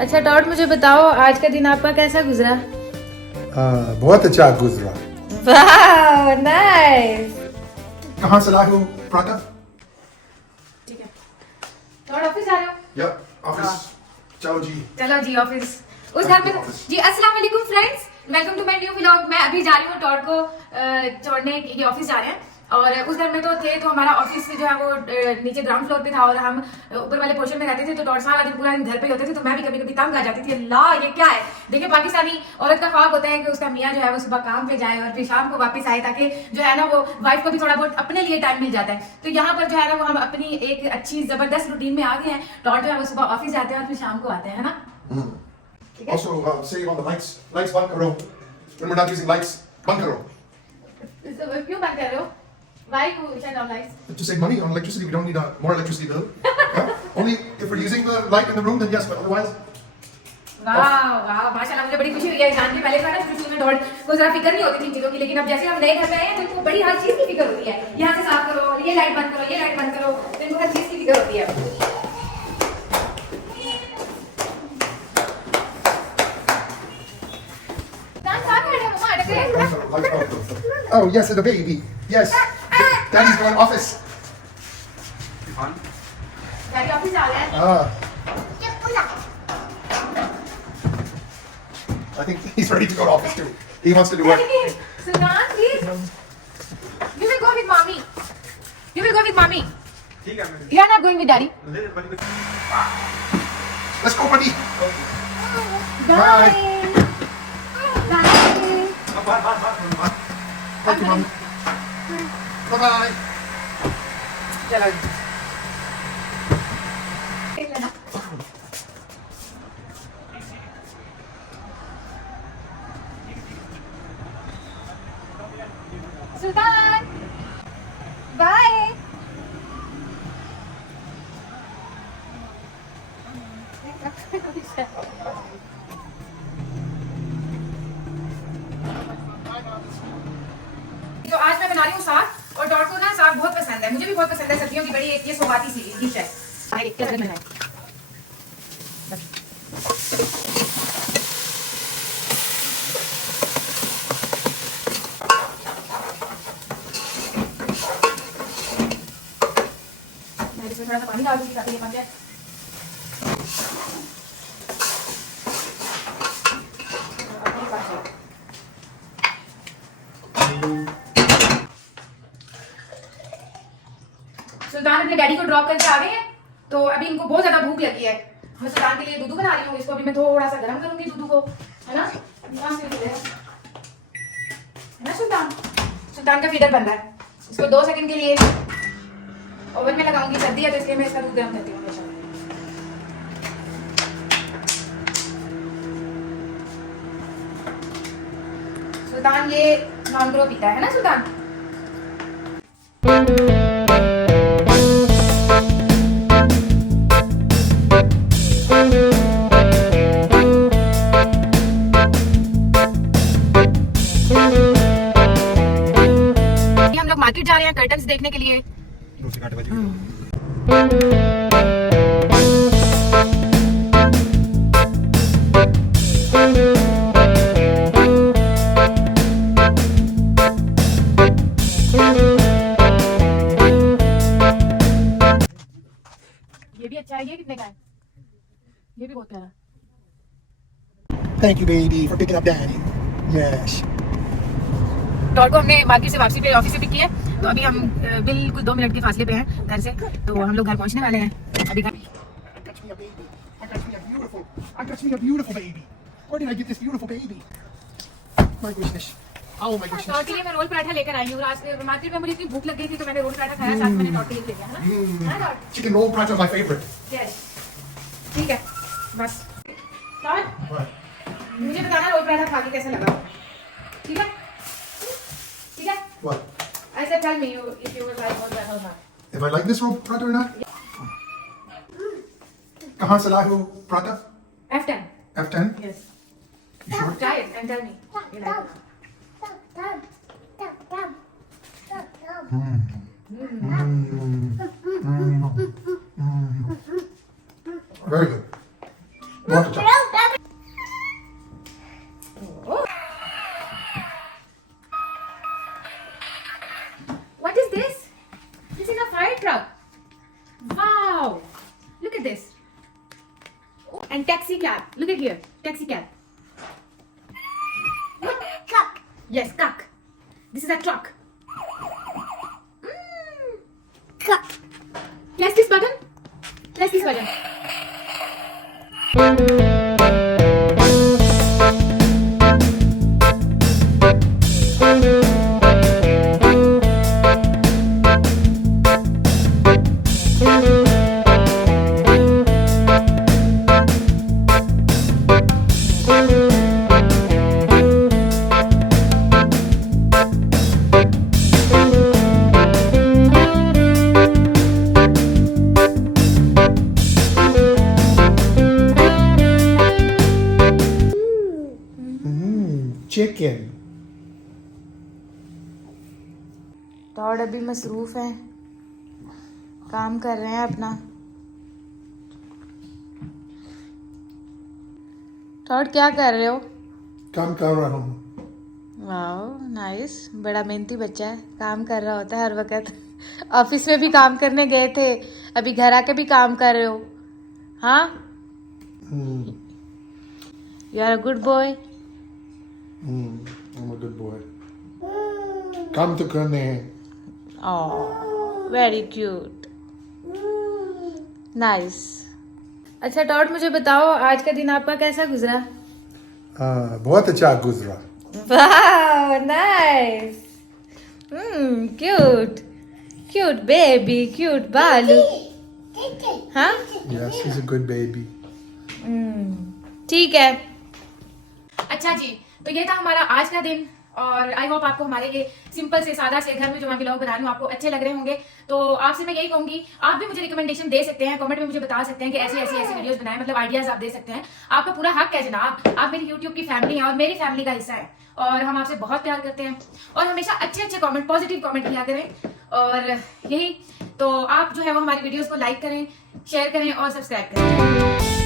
अच्छा टॉड, मुझे बताओ आज का दिन आपका कैसा गुजरा? बहुत अच्छा गुजरा। वाह नाइस। कहाँ से लाए हो प्रातः? ठीक है, टॉड ऑफिस जा रहे हो? Yup, office. चलो जी। चलो जी ऑफिस। उस घर में जी। अस्सलाम वालेकुम friends, welcome to my new vlog. मैं अभी जा रही हूँ टॉड को छोड़ने, ये ऑफिस जा रहे हैं। और उस घर में तो थे, तो हमारा ऑफिस जो है वो नीचे ग्राउंड फ्लोर पे था और हम ऊपर वाले पोर्शन में रहते थे। तो टॉड सारा दिन पूरा दिन घर पे ही होते थे, तो मैं भी कभी कभी तंग आ जाती थी। अल्लाह ये क्या है। देखिए, पाकिस्तानी औरत का ख्वाब होता है कि उसका मियाँ जो है वो सुबह काम पे जाए और फिर शाम को वापस आए, ताकि जो है ना वो वाइफ को भी थोड़ा बहुत अपने लिए टाइम मिल जाता है। तो यहाँ पर जो है ना वो हम अपनी एक अच्छी जबरदस्त रूटीन में आ गए हैं। टॉड जो है वो सुबह ऑफिस जाते हैं और फिर शाम को आते हैं, है ना। Also, save on the lights. Lights बंद करो. When we're not using lights, बंद करो. क्यों बंद कर रहे हो? Why you shut down lights? To save money on electricity, we don't need a more electricity bill. Yeah? Only if we're using the light in the room, then yes, but otherwise. वाह वाह, माशाल्लाह, मुझे बड़ी खुशी हुई है जान के। पहले था ना शुरू में टॉड को जरा फिक्र नहीं होती थी चीजों की, लेकिन अब जैसे हम नए घर में आए हैं तो इनको बड़ी हर चीज की फिक्र होती है। यहाँ से साफ करो, ये लाइट बंद करो, ये लाइट बंद करो, तो इनको हर चीज की फिक्र होती है। Oh yes, the baby. Yes. Daddy's going office. Daddy office आ गए हैं। I think he's ready to go to office too. He wants to do work. Sultan please, you will go with mommy. You will go with mommy. ठीक है। You are not going with daddy. Let's go, buddy. Bye. Bye. Thank you, mommy. Bye bye. चलो। सुल्तान bye. तो आज मैं बना रही हूँ साग, और टॉड को ना साग बहुत पसंद है, मुझे भी बहुत पसंद है। सब्जियों की बड़ी एक ये सौगाती सी डिश है। मैं इसमें थोड़ा सा पानी डाल दूंगी ताकि ये बन जाए। सुल्तान अपने डैडी को ड्रॉप करके आ गए हैं, तो अभी इनको बहुत ज्यादा भूख लगी है। मैं सुल्तान के लिए दूध बना रही हूँ। इसको अभी मैं थोड़ा सा गर्म करूंगी दूध को, है ना। सुल्तान सुल्तान का फीडर बन रहा है। इसको 2 सेकंड के लिए ओवन में लगाऊंगी। सर्दी है तो इसलिए मैं इसका दूध गर्म करती हूँ हमेशा। सुल्तान ये नॉन ग्रो पीता है ना सुल्तान। हम लोग मार्केट जा रहे हैं कर्टन्स देखने के लिए। ये भी अच्छा है। ये कितने का है? ये भी बहुत प्यारा। Thank you, baby, for picking up Daddy. Yes. Todd को हमने मार्केट से वापसी पे ऑफिस से पिक किया, तो अभी हम बिल्कुल 2 मिनट के फासले पे हैं घर से, तो हम लोग घर पहुंचने वाले हैं अभी घर। Catch me a baby. I catch me a beautiful baby. Where did I get this beautiful baby? My goodness. Oh my goodness. Todd के लिए मैं रोल पराठा लेकर आई हूँ। मार्केट में मुझे इतनी भूख लग गई थी तो मैंने रोल पराठा खाया, साथ में मैंने टॉड के लिए ले लिया, है ना। Chicken roll paratha is my favorite. Yes, ठीक है बस। टॉड, मुझे बताना रोल पराठा खा के कैसा लगा, ठीक है? ठीक है? What? I said tell me if you would like roll paratha or not. If I like this roll paratha or not? कहाँ से लाए हो paratha? F10. F10? Yes. You sure? Try it and tell me. You like it. Very good. बहुत अच्छा। What is this? This is a fire truck. Wow! Look at this. And taxi cab. Look at here. Taxi cab. Truck. Yes, truck. This is a truck. Truck. Press this button. Press this button. Chicken. Todd अभी मसरूफ हैं, काम कर रहे हैं अपना। Tod क्या कर रहे हो? काम कर रहा हूँ। वाह नाइस, बड़ा मेहनती बच्चा है, काम कर रहा होता है हर वक्त। ऑफिस में भी काम करने गए थे, अभी घर आके भी काम कर रहे हो। हाँ, you are a good boy. I'm a good boy. काम तो करने हैं। Oh very cute, nice. अच्छा टॉड, मुझे बताओ आज का दिन आपका कैसा गुजरा? बहुत अच्छा गुजरा। वाह nice, cute cute baby, cute बालू। हाँ Yes, he's a good baby. ठीक है। अच्छा जी, तो ये था हमारा आज का दिन और आई होप आपको हमारे ये सिंपल से सादा से घर में जो मैं व्लॉग बना रही हूँ आपको अच्छे लग रहे होंगे। तो आपसे मैं यही कहूंगी, आप भी मुझे रिकमेंडेशन दे सकते हैं, कमेंट में मुझे बता सकते हैं कि ऐसी ऐसी वीडियोस बनाएं, मतलब आइडियाज आप दे सकते हैं। आपका पूरा हक है जनाब, आप मेरी यूट्यूब की फैमिली है और मेरी फैमिली का हिस्सा है और हम आपसे बहुत प्यार करते हैं और हमेशा अच्छे अच्छे कमेंट, पॉजिटिव कमेंट किया करें। और यही तो आप जो है वो हमारी वीडियोस को लाइक करें, शेयर करें और सब्सक्राइब करें।